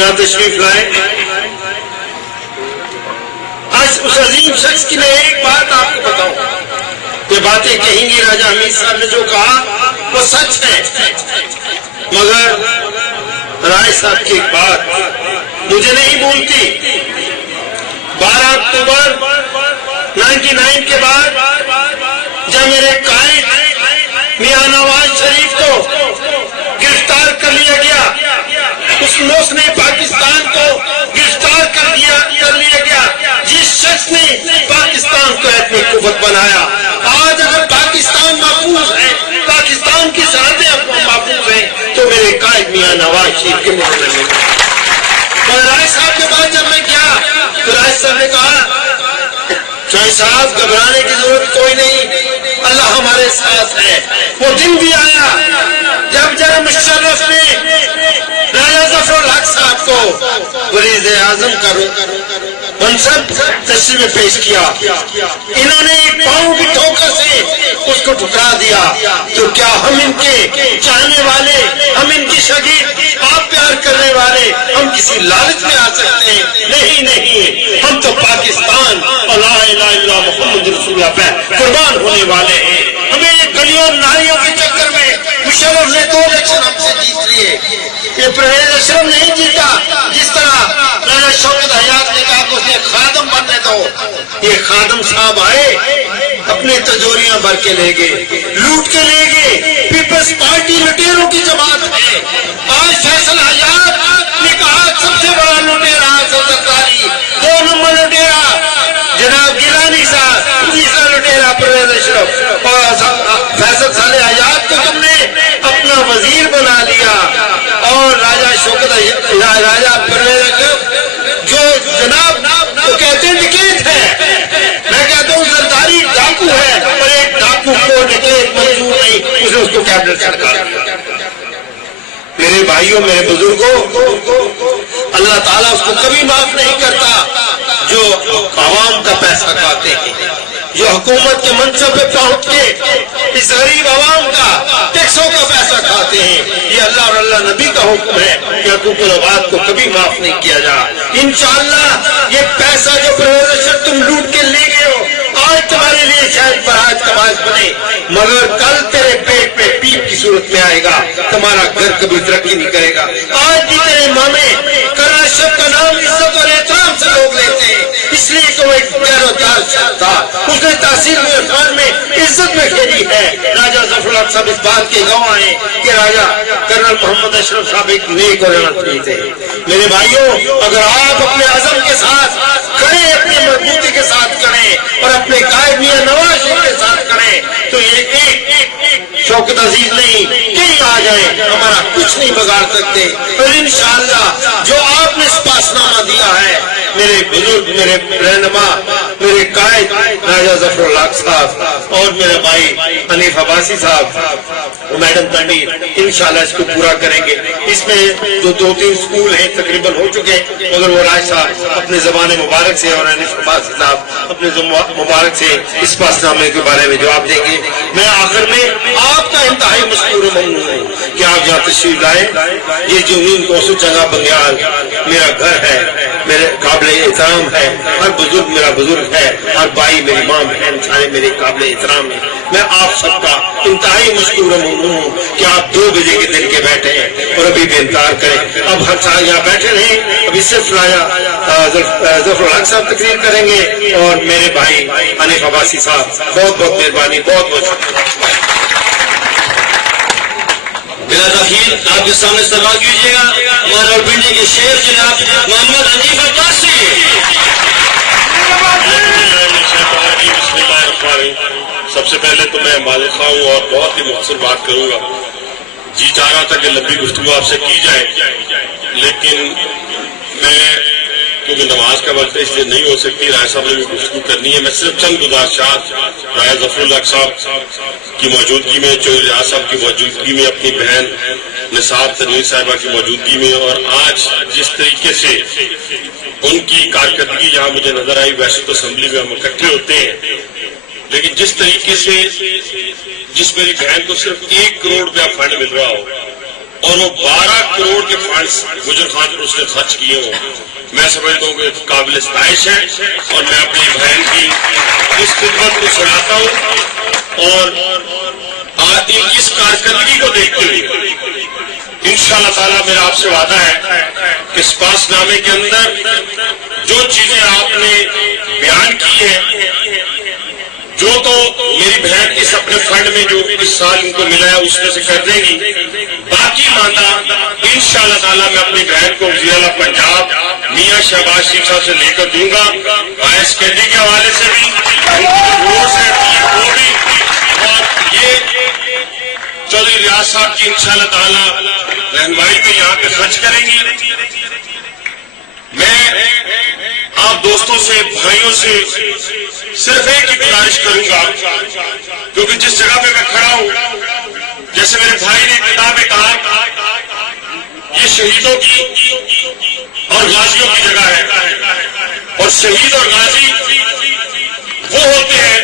یہاں تشریف لائے. آج اس عظیم شخص کی میں ایک بات آپ کو بتاؤں. یہ باتیں کہیں گی راجہ حمید صاحب نے جو کہا وہ سچ ہے، مگر رائے صاحب کی ایک بات مجھے نہیں بھولتی. 12 اکتوبر 99 کے بعد جب میرے قائد میاں نواز شریف کو گرفتار کر لیا گیا، اس نے پاکستان کو گرفتار کر لیا گیا، جس شخص نے پاکستان کو اپنی قوت بنایا. آج اگر پاکستان محفوظ ہے، پاکستان کی سرحدیں محفوظ ہیں، تو میرے قائد میاں نواز شریف کے مدد میں. اور رائے صاحب کے بعد جب میں گیا تو رائے صاحب نے کہا چوہے صاحب گھبرانے کی ضرورت کوئی نہیں، اللہ ہمارے ساتھ ہے. وہ دن بھی آیا جب جناب مشرف نے راجہ ظفر الحق صاحب کو وزیر اعظم کا منصب تشریف پیش کیا. انہوں نے ایک پاؤں کی ٹھوکر سے اس کو ٹھکرا دیا. تو کیا ہم ان کے چاہنے والے، ہم ان کی شگیر، آپ پیار کرنے والے، ہم کسی لالچ میں آ سکتے ہیں؟ نہیں، ہم تو پاکستان اور لا الہ الا اللہ محمد رسول اللہ پہ قربان ہونے والے ہیں. ہمیں گلیوں نالیوں کے چکر میں مشرف نے 2 الیکشن ہم سے جیت لیے. یہ پرویز اشرف نہیں جیتا. جس طرح راجہ شوکت حیات نے کہا کہ اسے خادم بننے دو، یہ خادم صاحب آئے اپنی تجوریاں بھر کے لے گئے، لوٹ کے لے گئے. پیپلز پارٹی لٹیروں کی جماعت ہے. آج فیصل حیات نے کہا سب سے بڑا لٹیرا سرکاری 2 نمبر لٹیرا جناب گیلانی صاحب، تیسرا لٹیرا پرویز اشرف. اور فیصل صالح حیات کو تم نے اپنا وزیر بنا لیا، اور راجہ شوکت راجہ پرویز اشرف جو جناب وہ کہتے ہیں ڈکیت ہے، میں کہتا ہوں زرداری ڈاکو ہے، اور ایک ڈاکو کو ڈکیت منظور نہیں، اس نے اس کو کیبنٹ سے نکال دیا. میرے بھائیوں، میرے بزرگوں، اللہ تعالیٰ اس کو کبھی معاف نہیں کرتا جو عوام کا پیسہ کھاتے ہیں، جو حکومت کے منصب پہ پہنچ کے اس غریب عوام کا ٹیکسوں کا پیسہ کھاتے ہیں. یہ اللہ اور اللہ نبی کا حکم ہے کہ حقوق العباد کو کبھی معاف نہیں کیا جا. انشاءاللہ یہ پیسہ جو پرویز اشرف تم لوٹ کے لے گئے ہو، آج تمہارے لیے شاید براج کا باعث بنے، مگر کل تیرے پیٹ میں پیپ کی صورت میں آئے گا. تمہارا گھر کبھی ترقی نہیں کرے گا. آج بھی تیرے مامے کرنا شب کا نام عزت اور احترام سے لوگ لیتے ہیں، اس لیے کہ وہ ایک بیروزگار شخص تھا، اس نے تحصیل میں عرفان میں عزت میں کھیلی ہے. راجہ ظفر الحق صاحب اس بات کے گواہ ہیں کہ راجہ کرنل محمد اشرف صاحب ایک نیک اور رحمتی تھے. میرے بھائیوں، اگر آپ اپنے عزم کے ساتھ کھڑے، اپنی مضبوطی کے ساتھ کھڑے، اور اپنے قائد میاں نواز شریف کے ساتھ کھڑے، تو یہ ایک شوکت عزیز نہیں، کہیں آ جائیں ہمارا کچھ نہیں بگاڑ سکتے. اور انشاءاللہ جو آپ نے سپاس نامہ دیا ہے، میرے بزرگ، میرے رہنما، میرے قائد راجہ ظفر الحق صاحب اور میرے بھائی حنیف عباسی صاحب، میڈم تنویر، انشاءاللہ اس کو پورا کریں گے. اس میں جو 2-3 سکول ہیں تقریباً ہو چکے، مگر وہ رائے صاحب اپنے زبان مبارک سے اور حنیف عباسی صاحب اپنے مبارک سے اس پاس نامے کے بارے میں جواب دیں گے. میں آخر میں آپ کا انتہائی مشکور و ممنون ہوں کہ آپ جہاں تشریف لائے. یہ جنین کوسو جگہ بنگیال میرا گھر ہے، میرے قابل احترام ہے. ہر بزرگ میرا بزرگ ہے، ہر بھائی میری ماں بہن سارے میرے قابل احترام ہیں. میں آپ سب کا انتہائی مشکور و ممنون ہوں کہ آپ 2 بجے کے دن کے بیٹھے ہیں اور ابھی بھی انتظار کریں. اب ہر سال یہاں بیٹھے رہیں. ابھی صرف راجہ ظفر الحق صاحب تقریر کریں گے اور میرے بھائی حنیف عباسی صاحب. بہت بہت مہربانی، بہت بہت شکریہ. بلا تاخیر آپ کے سامنے استقبال کیجیے گا ہمارے راولپنڈی کے شیر جناب محمد حنیف عباسی. سب سے پہلے تو میں معذرت خواہ ہوں اور بہت ہی مختصر بات کروں گا. جی چاہ رہا تھا کہ لمبی گفتگو آپ سے کی جائے، لیکن میں کیونکہ نماز کا وقت ہے اس لیے نہیں ہو سکتی. رائے صاحب نے بھی گفتگو کرنی ہے. میں صرف چند گزارشات راجہ ظفر الحق صاحب کی موجودگی میں، چودھری ریاض صاحب کی موجودگی میں، اپنی بہن نثار تنویر صاحبہ کی موجودگی میں، اور آج جس طریقے سے ان کی کارکردگی یہاں مجھے نظر آئی. ویسے تو اسمبلی میں ہم اکٹھے ہوتے ہیں، لیکن جس طریقے سے جس میری بہن کو صرف 1 کروڑ روپیہ فنڈ مل رہا ہو اور وہ 12 کروڑ کے فنڈز گجر خان پر اس نے خرچ کیے ہوں، میں سمجھتا ہوں کہ قابل ستائش ہے، اور میں اپنی بہن کی اس خدمت کو سراہتا ہوں، اور اس کارکردگی کو دیکھتے ہوئے انشاءاللہ تعالیٰ میرا آپ سے وعدہ ہے کہ اس پاس نامے کے اندر جو چیزیں آپ نے بیان کی ہیں، جو تو میری بہن اس اپنے فنڈ میں جو اس سال ان کو ملا ہے اس میں سے کر دے گی، باقی ماندہ انشاءاللہ تعالیٰ میں اپنی بہن کو وزیر اعلیٰ پنجاب میاں شہباز شریف صاحب سے لے کر دوں گا، وائس کینڈی کے حوالے سے بھی، وہ بھی، اور یہ چودھری ریاض صاحب کی انشاءاللہ تعالیٰ رہنمائی میں یہاں پہ خرچ کریں گی۔ میں آپ دوستوں سے، بھائیوں سے صرف ایک ہی گزارش کروں گا، کیونکہ جس جگہ پہ میں کھڑا ہوں، جیسے میرے بھائی نے ابتدا میں کہا، یہ شہیدوں کی اور غازیوں کی جگہ ہے، اور شہید اور غازی وہ ہوتے ہیں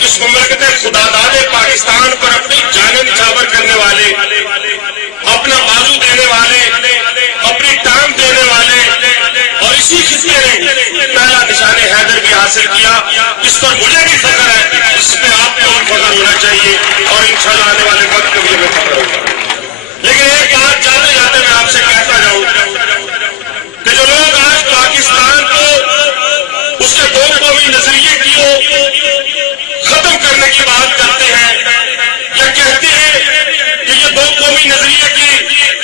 جس مملکت خدا داد پاکستان پر اپنی جانیں نچھاور کرنے والے، اپنا بازو دینے والے، اپنی ٹانگ دینے والے، اور اسی خطے نے پہلا نشان حیدر بھی حاصل کیا، اس پر مجھے بھی فخر ہے، اس پہ آپ کو بھی فخر ہونا چاہیے، اور انشاءاللہ آنے والے وقت میں بھی فخر ہوگا۔ لیکن ایک بات جاتے جاتے میں آپ سے کہتا جاؤں کہ جو لوگ آج پاکستان کو اس کے دو قومی نظریے کی ختم کرنے کی بات کرتے ہیں، یا کہتے ہیں کہ یہ دو قومی نظریے کی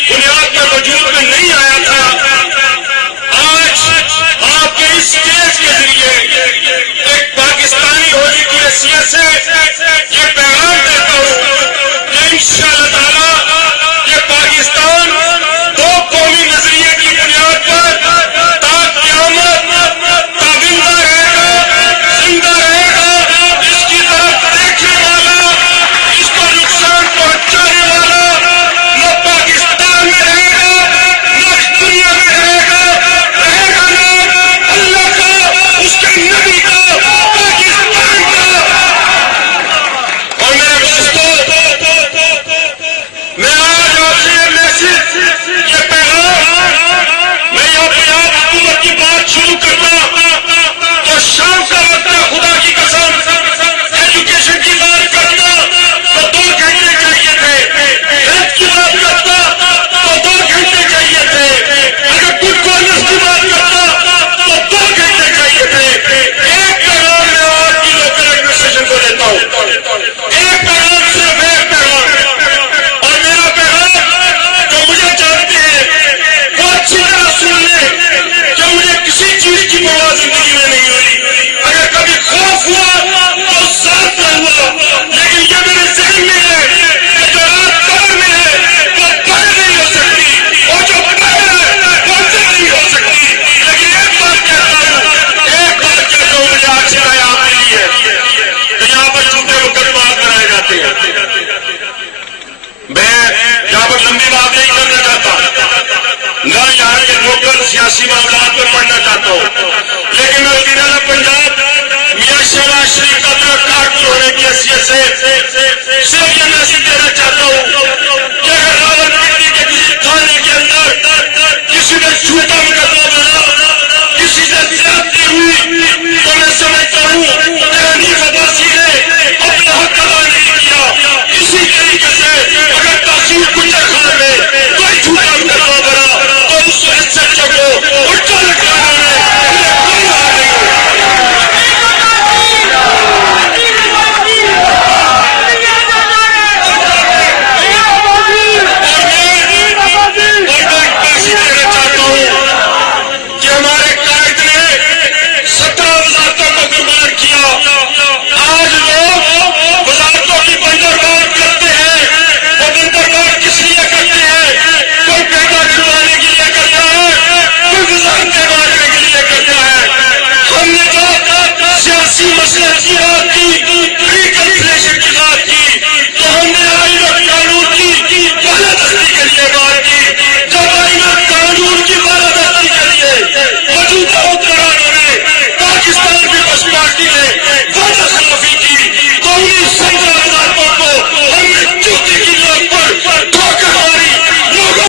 بنیاد پر وجود میں نہیں آیا تھا، آج آپ کے اس کیس کے ذریعے ایک پاکستانی ہونے کی حیثیت سے یہ پیغام دیتا ہوں کہ انشاءاللہ تعالیٰ یہ پاکستان دو قومی نظریے کی بنیاد پر تا قیامت تابندہ رہے گا، زندہ رہے گا، اس کی طرف دیکھنے والا، اس کو نقصان پہنچانے والا نہ پاکستان میں رہے گا، نہ دنیا میں رہے گا نہ اللہ کا، اس کے نبی کا، پاکستان کا۔ اور میرے دوستوں، میں آج آپ سے یہ میسج، یہ پیغام، میں یہاں پہ آپ حکومت کی بات شروع کرتا تو شام کا وقت ہے، خدا کی قسم ایجوکیشن کی بات کرتا تو 2 گھنٹے چاہیے تھے، ہیلتھ کی بات کرتا تو 2 گھنٹے چاہیے تھے، اگر گڈ گورننس کی بات کرتا تو 2 گھنٹے چاہیے تھے۔ ایک پیغام میں آج کی لوکل ایڈمنسٹریشن کو دیتا ہوں، ایک پیغام، صرف ایک پیغام، اور میرا پیغام جو مجھے جانتے ہیں وہ اچھی طرح سن لیں کہ مجھے کسی چیز کی پرواہ زندگی میں نہیں ہوئی، اگر کبھی خوف ہوا تو ذات نہ ہوا، لیکن یہ میرے ذہن میں ہے کہ جو رات قبر میں ہے وہ پائے نہیں ہو سکتی، اور جو پائے ہے وہ اندر نہیں ہو سکتی۔ لیکن ایک بات کہتا ہوں، مجھے آج سکھایا آپ کے لیے کہ یہاں پر جھوٹے مقدمات بنائے جاتے ہیں۔ میں یہاں پر لمبی بات نہیں کرنا چاہتا، نہ یہاں کے لوکل سیاسی معاملات میں پڑھنا چاہتا ہوں، لیکن میں وزیر اعلیٰ پنجاب میاں شہباز شریف کا کارکن ہونے کی حیثیت سے صرف یہ میسج دینا چاہتا ہوں کہ